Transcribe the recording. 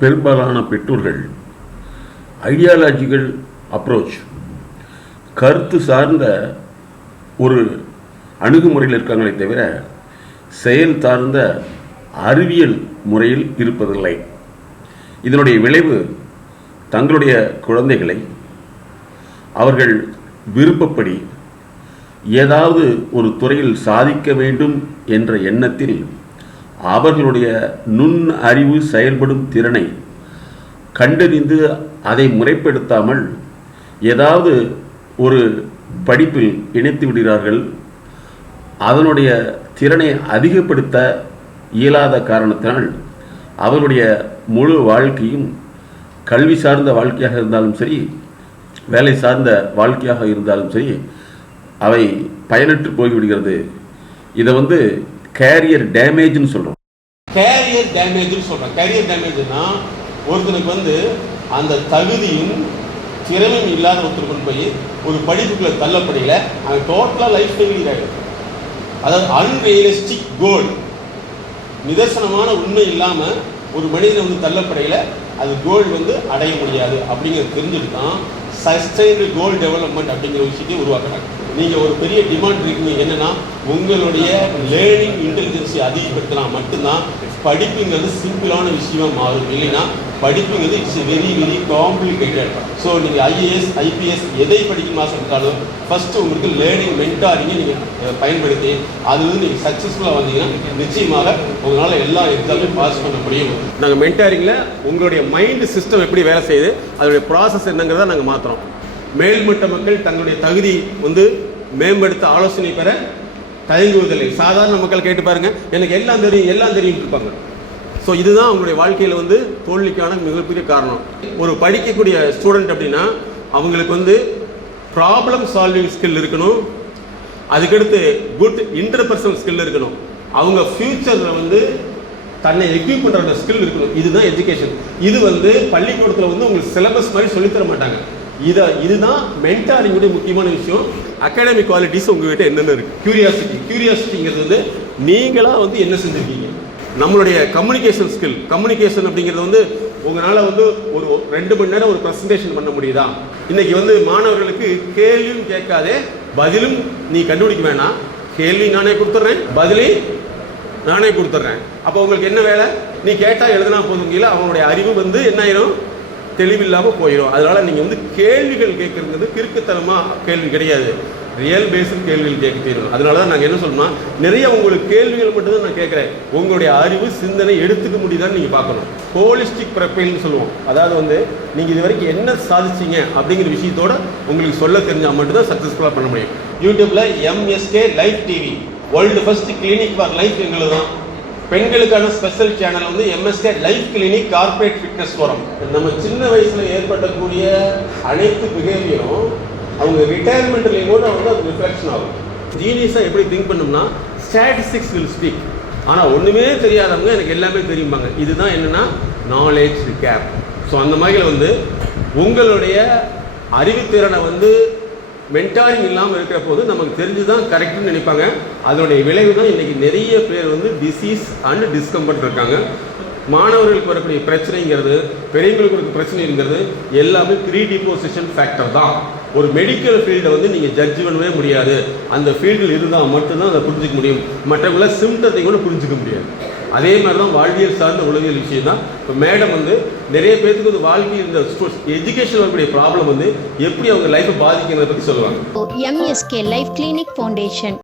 பெரும்பாலான பெற்றோர்கள் ideological approach, கருத்து சார்ந்த ஒரு அணுகுமுறையில் இருக்காங்களே தவிர செயல் சார்ந்த அறிவியல் முறையில் இருப்பதில்லை. இதனுடைய விளைவு தங்களுடைய குழந்தைகளை அவர்கள் விருப்பப்படி ஏதாவது ஒரு துறையில் சாதிக்க வேண்டும் என்ற எண்ணத்தில் அவர்களுடைய நுண் அறிவு செயல்படும் திறனை கண்டறிந்து அதை முறைப்படுத்தாமல் ஏதாவது ஒரு படிப்பில் இணைத்து விடுகிறார்கள். அதனுடைய திறனை அதிகப்படுத்த இயலாத காரணத்தினால் அவருடைய முழு வாழ்க்கையும் கல்வி சார்ந்த வாழ்க்கையாக இருந்தாலும் சரி, வேலை சார்ந்த வாழ்க்கையாக இருந்தாலும் சரி, அவை பயனற்று போய்விடுகிறது. இதை கேரியர் டேமேஜ்னு சொல்கிறோம். கேரியர் டேமேஜ்னா ஒருத்தனுக்கு அந்த தகுதியும் திறமையும் இல்லாத ஒருத்தர் கொண்டு போய் ஒரு படிப்புக்குள்ள தள்ளப்படையில் அவன் டோட்டலாக லைஃப் ஃபெயிலியர் ஆகிடும். அதாவது அன்ரியலிஸ்டிக் கோல், நிதர்சனமான உண்மை இல்லாமல் ஒரு மனிதனை தள்ளப்படையில் அது கோல் அடைய முடியாது. அப்படிங்கிறது தெரிஞ்சுட்டு தான் சஸ்டைன்டு கோல் டெவலப்மெண்ட் அப்படிங்கிற விஷயத்தை உருவாக்குறாங்க. நீங்கள் ஒரு பெரிய டிமாண்ட் இருக்கீங்க, என்னென்னா உங்களுடைய லேர்னிங் இன்டெலிஜென்ஸை அதிகப்படுத்தினா மட்டும்தான் படிப்புங்கிறது சிம்பிளான விஷயமா மாறும். இல்லைன்னா படிப்புங்கிறது it's very very complicated. So நீங்கள் ஐஏஎஸ் ஐபிஎஸ் எதை படிக்கணும்னு ஆசைப்பட்டாலும் ஃபஸ்ட்டு உங்களுக்கு லேர்னிங் மென்டாரிங்கை நீங்கள் பயன்படுத்தி அதுலேருந்து நீங்கள் சக்ஸஸ்ஃபுல்லாக வந்தீங்கன்னா நிச்சயமாக உங்களால் எல்லா எக்ஸாமையும் பாஸ் பண்ண முடியும். நாங்கள் மென்டாரிங்கில் உங்களுடைய மைண்டு சிஸ்டம் எப்படி வேலை செய்யுது, அதோடைய ப்ராசஸ் என்னங்கிறத நாங்கள் மாற்றுறோம். மேல்மட்ட மக்கள் தங்களுடைய தகுதி மேம்படுத்த ஆலோசனை பெற தயங்குவதில்லை. சாதாரண மக்கள் கேட்டு பாருங்க, எனக்கு எல்லாம் தெரியும் இருப்பாங்க. ஸோ இதுதான் அவங்களுடைய வாழ்க்கையில் தோல்விக்கான மிகப்பெரிய காரணம். ஒரு படிக்கக்கூடிய ஸ்டூடெண்ட் அப்படின்னா அவங்களுக்கு ப்ராப்ளம் சால்விங் ஸ்கில் இருக்கணும், அதுக்கடுத்து குட் இன்டர்பர்சனல் ஸ்கில் இருக்கணும், அவங்க ஃபியூச்சரில் தன்னை எக்யூப் பண்ணுற ஸ்கில் இருக்கணும். இதுதான் எஜுகேஷன். இது பள்ளிக்கூடத்தில் உங்களுக்கு சிலபஸ் மாதிரி சொல்லித்தர மாட்டாங்க. இதுதான் மென்டாரிங்குடைய முக்கியமான விஷயம். அகாடமிக் குவாலிட்டிஸ் உங்ககிட்ட என்னென்ன இருக்குது. கியூரியாசிட்டிங்கிறது நீங்களாக என்ன செஞ்சுருக்கீங்க. நம்மளுடைய கம்யூனிகேஷன் ஸ்கில், கம்யூனிகேஷன் அப்படிங்கிறது உங்களால் ஒரு 2 மணி நேரம் ஒரு ப்ரெசன்டேஷன் பண்ண முடியுதா. இன்னைக்கு மாணவர்களுக்கு கேள்வியும் கேட்காதே பதிலும் நீ கண்டுபிடிக்க வேணாம், கேள்வி நானே கொடுத்துட்றேன், பதிலே நானே கொடுத்துட்றேன். அப்போ உங்களுக்கு என்ன வேலை, நீ கேட்டால் எழுதுனா போதுங்களா. அவங்களுடைய அறிவு என்ன ஆயிரும், தெளிவில்லாமல் போயிடும். அதனால் நீங்கள் கேள்விகள் கேட்குறது கிறுக்குத்தனமாக கேள்வி கிடையாது, ரியல் பேஸில் கேள்விகள் கேட்க தெரியும். அதனால தான் நாங்கள் என்ன சொல்லணும்னா, நிறைய உங்களுக்கு கேள்விகள் மட்டும்தான் நான் கேட்குறேன். உங்களுடைய அறிவு சிந்தனை எடுத்துக்க முடியுதான்னு நீங்கள் பார்க்கணும். ஹோலிஸ்டிக் ப்ரொஃபைல்னு சொல்லுவோம். அதாவது நீங்கள் இது வரைக்கும் என்ன சாதிச்சிங்க அப்படிங்கிற விஷயத்தோட உங்களுக்கு சொல்ல தெரிஞ்சால் மட்டும்தான் சக்ஸஸ்ஃபுல்லாக பண்ண முடியும். யூடியூப்பில் MSK life TV, world first clinic for life எங்களுக்கு தான். பெண்களுக்கான special channel MSK life clinic corporate fitness forum. நம்ம சின்ன வயசில் ஏற்படக்கூடிய அனைத்து பிஹேவியரும் அவங்க ரிட்டையர்மெண்ட்லேயும் கூட அது ரிஃப்ளெக்ஷன் ஆகும். ஜீனியஸாக எப்படி திங்க் பண்ணோம்னா ஸ்டாட்டிஸ்டிக்ஸ் வில் ஸ்பீக். ஆனால் ஒன்றுமே தெரியாதவங்க எனக்கு எல்லாமே தெரியுமாங்க. இதுதான் என்னென்னா நாலேஜ் கேப். ஸோ அந்த மாதிரில உங்களுடைய அறிவுத்திறனை மென்டாரிங் இல்லாமல் இருக்கிற போது நமக்கு தெரிஞ்சு தான் கரெக்டுன்னு நினைப்பாங்க. அதனுடைய விளைவு தான் இன்றைக்கி நிறைய பேர் டிசீஸ் அண்ட் டிஸ்கம்ஃபர்ட் இருக்காங்க. மாணவர்களுக்கு வரக்கூடிய பிரச்சனைங்கிறது, பெரியவங்களுக்கு ஒரு பிரச்சனைங்கிறது எல்லாமே ப்ரீடிபோசிஷன் ஃபேக்டர் தான். ஒரு மெடிக்கல் ஃபீல்டை நீங்கள் ஜட்ஜ் பண்ணவே முடியாது. அந்த ஃபீல்டில் இருந்தால் மட்டும்தான் அதை புரிஞ்சிக்க முடியும். மற்றவங்கள சிம்டத்தை கூட புரிஞ்சிக்க முடியாது. அதே மாதிரி தான் வாழ்வியல் சார்ந்த உளவியல் விஷயம் தான். இப்போ மேடம் நிறைய பேருக்கு வாழ்க்கை இந்த எஜுகேஷன் வரக்கூடிய ப்ராப்ளம் எப்படி அவங்க லைஃப்பை பாதிக்கிறத பற்றி சொல்லுவாங்க. MSK life clinic foundation